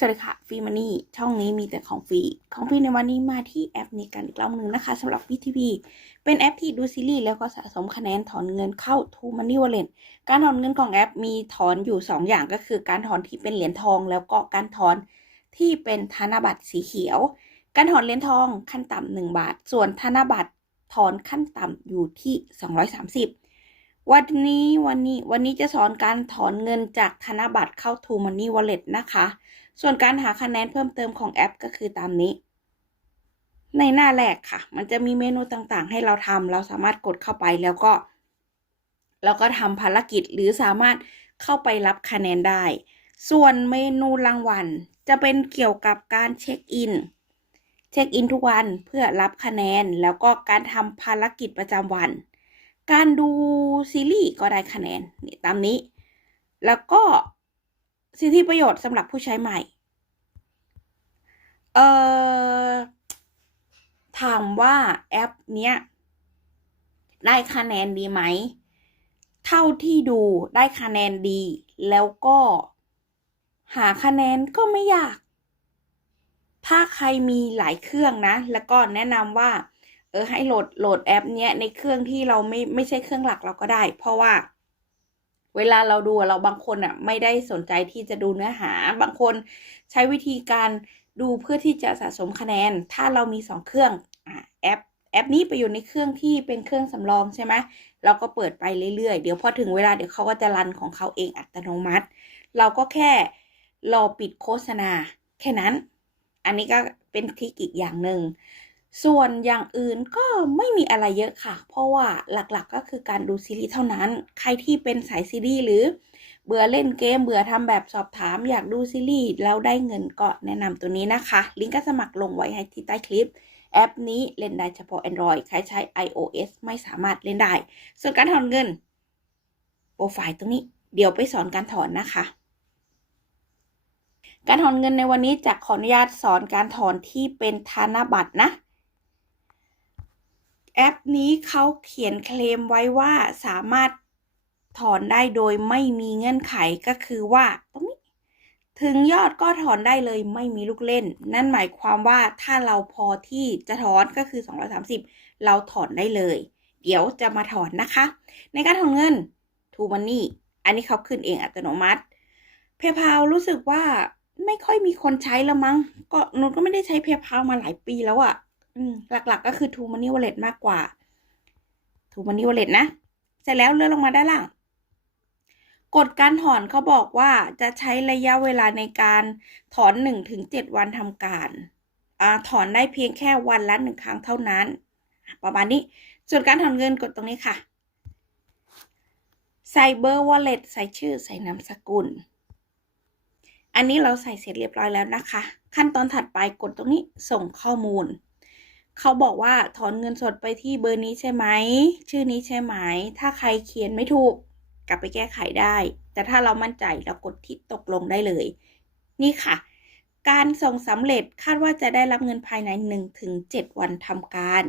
สวัสดีค่ะฟรีมันนี่ช่องนี้มีแต่ของฟรีของฟรีในวันนี้มาที่แอปนี้กันอีกรอบหนึ่งนะคะสำหรับ VTV เป็นแอปที่ดูซีรีส์แล้วก็สะสมคะแนนถอนเงินเข้า To Money Wallet การถอนเงินของแอปมีถอนอยู่ 2 อย่างก็คือการถอนที่เป็นเหรียญทอง แล้วก็การถอนที่เป็นธนบัตรสีเขียว การถอนเหรียญทองขั้นต่ำหนึ่งบาท ส่วนธนบัตรถอนขั้นต่ำอยู่ที่ 230 วันนี้วันนี้วันนี้จะสอนการถอนเงินจากธนบัตรเข้า To Money Wallet นะคะ ส่วนการหาคะแนนเพิ่มเติมของแอปก็คือตามนี้ ในหน้าแรกค่ะ มันจะมีเมนูต่างๆ ให้เราทำเราสามารถกดเข้าไปแล้วก็ แล้วก็ทำภารกิจหรือสามารถเข้าไปรับคะแนนได้ ส่วนเมนูรางวัลจะเป็นเกี่ยวกับการเช็คอินเช็คอินทุกวันเพื่อรับคะแนนแล้วก็การทำภารกิจประจำวัน การดูซีรีส์ก็ได้คะแนนนี่ตามนี้ แล้วก็สิทธิประโยชน์สำหรับผู้ใช้ใหม่ เอ่อ ถามว่าแอปเนี้ยได้คะแนนดีไหม เท่าที่ดูได้คะแนนดี แล้วก็หาคะแนนก็ไม่ยาก ถ้าใครมีหลายเครื่องนะ แล้วก็แนะนำว่า เออให้โหลดโหลดแอป เนี้ยในเครื่องที่เราไม่ไม่ใช่เครื่องหลักเราก็ได้ เพราะว่า เวลาเราดูเราบางคนอะ ไม่ได้สนใจที่จะดูเนื้อหา บางคนใช้วิธีการดูเพื่อที่จะสะสมคะแนน ถ้าเรามีสองเครื่องอแอปแอปนี้ไปอยู่ในเครื่องที่เป็นเครื่องสำรองใช่ไหมเราก็เปิดไปเรื่อยๆ เดี๋ยวพอถึงเวลาเดี๋ยวเขาก็จะรันของเขาเองอัตโนมัติ เราก็แค่รอปิดโฆษณา แค่นั้น อันนี้ก็เป็นทริคอีกอย่างหนึ่ง ส่วนอย่างอื่นก็ไม่มีอะไรเยอะค่ะ เพราะว่าหลักๆก็คือการดูซีรีส์เท่านั้น ใครที่เป็นสายซีรีส์หรือเบื่อเล่นเกมเบื่อทำแบบสอบถาม อยากดูซีรีส์แล้วได้เงินก็แนะนำตัวนี้นะคะ ลิงก์การสมัครลงไว้ให้ที่ใต้คลิป แอปนี้เล่นได้เฉพาะ Android ใครใช้ iOS ไม่สามารถเล่นได้ ส่วนการถอนเงินโปรไฟล์ตรงนี้เดี๋ยวไปสอนการถอนนะคะ การถอนเงินในวันนี้จะขออนุญาตสอนการถอนที่เป็นธนบัตรนะ แอปนี้เขาเขียนเคลมไว้ว่าสามารถถอนได้โดยไม่มีเงื่อนไขก็คือว่าตรงนี้ถึงยอดก็ถอนได้เลยไม่มีลูกเล่น นั่นหมายความว่าถ้าเราพอที่จะถอนก็คือ 230 เราถอนได้เลย เดี๋ยวจะมาถอนนะคะ ในการถอนเงินทูมันนี่อันนี้เขาขึ้นเองอัตโนมัติเพย์พารู้สึกว่าไม่ค่อยมีคนใช้แล้วมั้ง ก็หนูก็ไม่ได้ใช้เพย์พามาหลายปีแล้วอะ่ะ หลักๆก็คือ True Money Wallet มากกว่า True Money Wallet นะ เสร็จแล้วเลื่อนลงมาด้านล่างกดการถอนเขาบอกว่าจะใช้ระยะเวลาในการถอนหนึ่งถึงเจ็ดวันทำการอถอนได้เพียงแค่วันละหนึ่งครั้งเท่านั้น ประมาณนี้ ส่วนการถอนเงินกดตรงนี้ค่ะ ใส่เบอร์ wallet ใส่ชื่อใส่นามสกุล อันนี้เราใส่เสร็จเรียบร้อยแล้วนะคะ ขั้นตอนถัดไปกดตรงนี้ส่งข้อมูล เขาบอกว่าถอนเงินสดไปที่เบอร์นี้ใช่ไหม ชื่อนี้ใช่ไหม ถ้าใครเขียนไม่ถูก กลับไปแก้ไขได้ แต่ถ้าเรามั่นใจเรากดที่ตกลงได้เลย นี่ค่ะ การส่งสำเร็จคาดว่าจะได้รับเงินภายใน 1-7 วันทำการ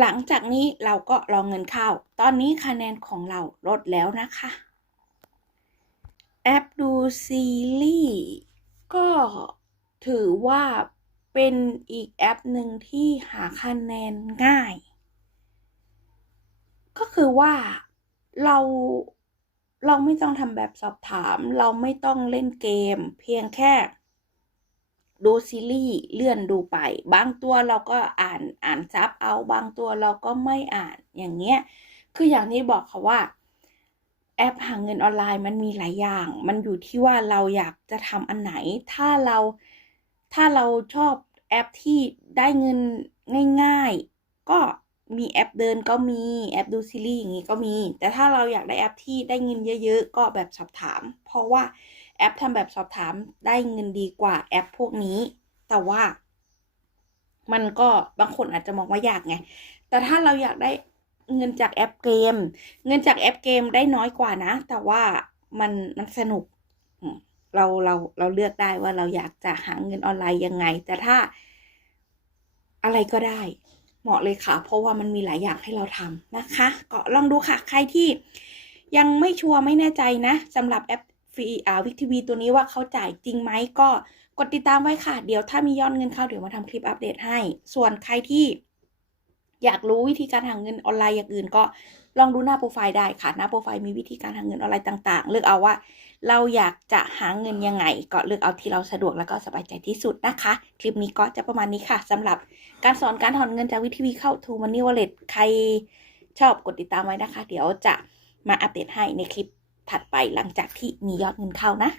หลังจากนี้เราก็รองเงินเข้า ตอนนี้คะแนนของเราลดแล้วนะคะ แอปดูซีรีส์ก็ถือว่า เป็นอีกแอปหนึ่งที่หาคะแนนง่าย ก็คือว่าเราเราไม่ต้องทำแบบสอบถาม เราไม่ต้องเล่นเกม เพียงแค่ดูซีรีส์เลื่อนดูไป บางตัวเราก็อ่านอ่านซับเอาบางตัวเราก็ไม่อ่านอย่างเงี้ย คืออย่างที่บอกค่ะว่า แอปหาเงินออนไลน์มันมีหลายอย่าง มันอยู่ที่ว่าเราอยากจะทำอันไหน ถ้าเรา ถ้าเราชอบแอปที่ได้เงินง่าย ๆ ก็มีแอปเดินก็มีแอปดูซีรีส์อย่างนี้ก็มี แต่ถ้าเราอยากได้แอปที่ได้เงินเยอะๆ ก็แบบสอบถาม เพราะว่าแอปทำแบบสอบถามได้เงินดีกว่าแอปพวกนี้ แต่ว่ามันก็บางคนอาจจะมองว่ายากไง แต่ถ้าเราอยากได้เงินจากแอปเกม เงินจากแอปเกมได้น้อยกว่านะ แต่ว่ามันมันสนุก เราเราเราเลือกได้ว่าเราอยากจะหาเงินออนไลน์ยังไง แต่ถ้าอะไรก็ได้เหมาะเลยค่ะ เพราะว่ามันมีหลายอย่างให้เราทำนะคะ ก็ลองดูค่ะ ใครที่ยังไม่ชัวร์ไม่แน่ใจนะสำหรับแอปฟรีอ่าวิกทีวีตัวนี้ว่าเขาจ่ายจริงไหมก็กดติดตามไว้ค่ะ เดี๋ยวถ้ามียอดเงินเข้าเดี๋ยวมาทำคลิปอัปเดตให้ ส่วนใครที่ อยากรู้วิธีการหาเงินออนไลน์อย่างอื่นก็ลองดูหน้าโปรไฟล์ได้ค่ะ หน้าโปรไฟล์มีวิธีการหาเงินออนไลน์ต่างๆ เลือกเอาว่า เราอยากจะหาเงินยังไง ก็เลือกเอาที่เราสะดวกแล้วก็สบายใจที่สุดนะคะ คลิปนี้ก็จะประมาณนี้ค่ะสำหรับการสอนการถอนเงินจากวิธีเข้า To Money Wallet ใครชอบกดติดตามไว้นะคะ เดี๋ยวจะมาอัปเดตให้ในคลิปถัดไปหลังจากที่มียอดเงินเข้านะ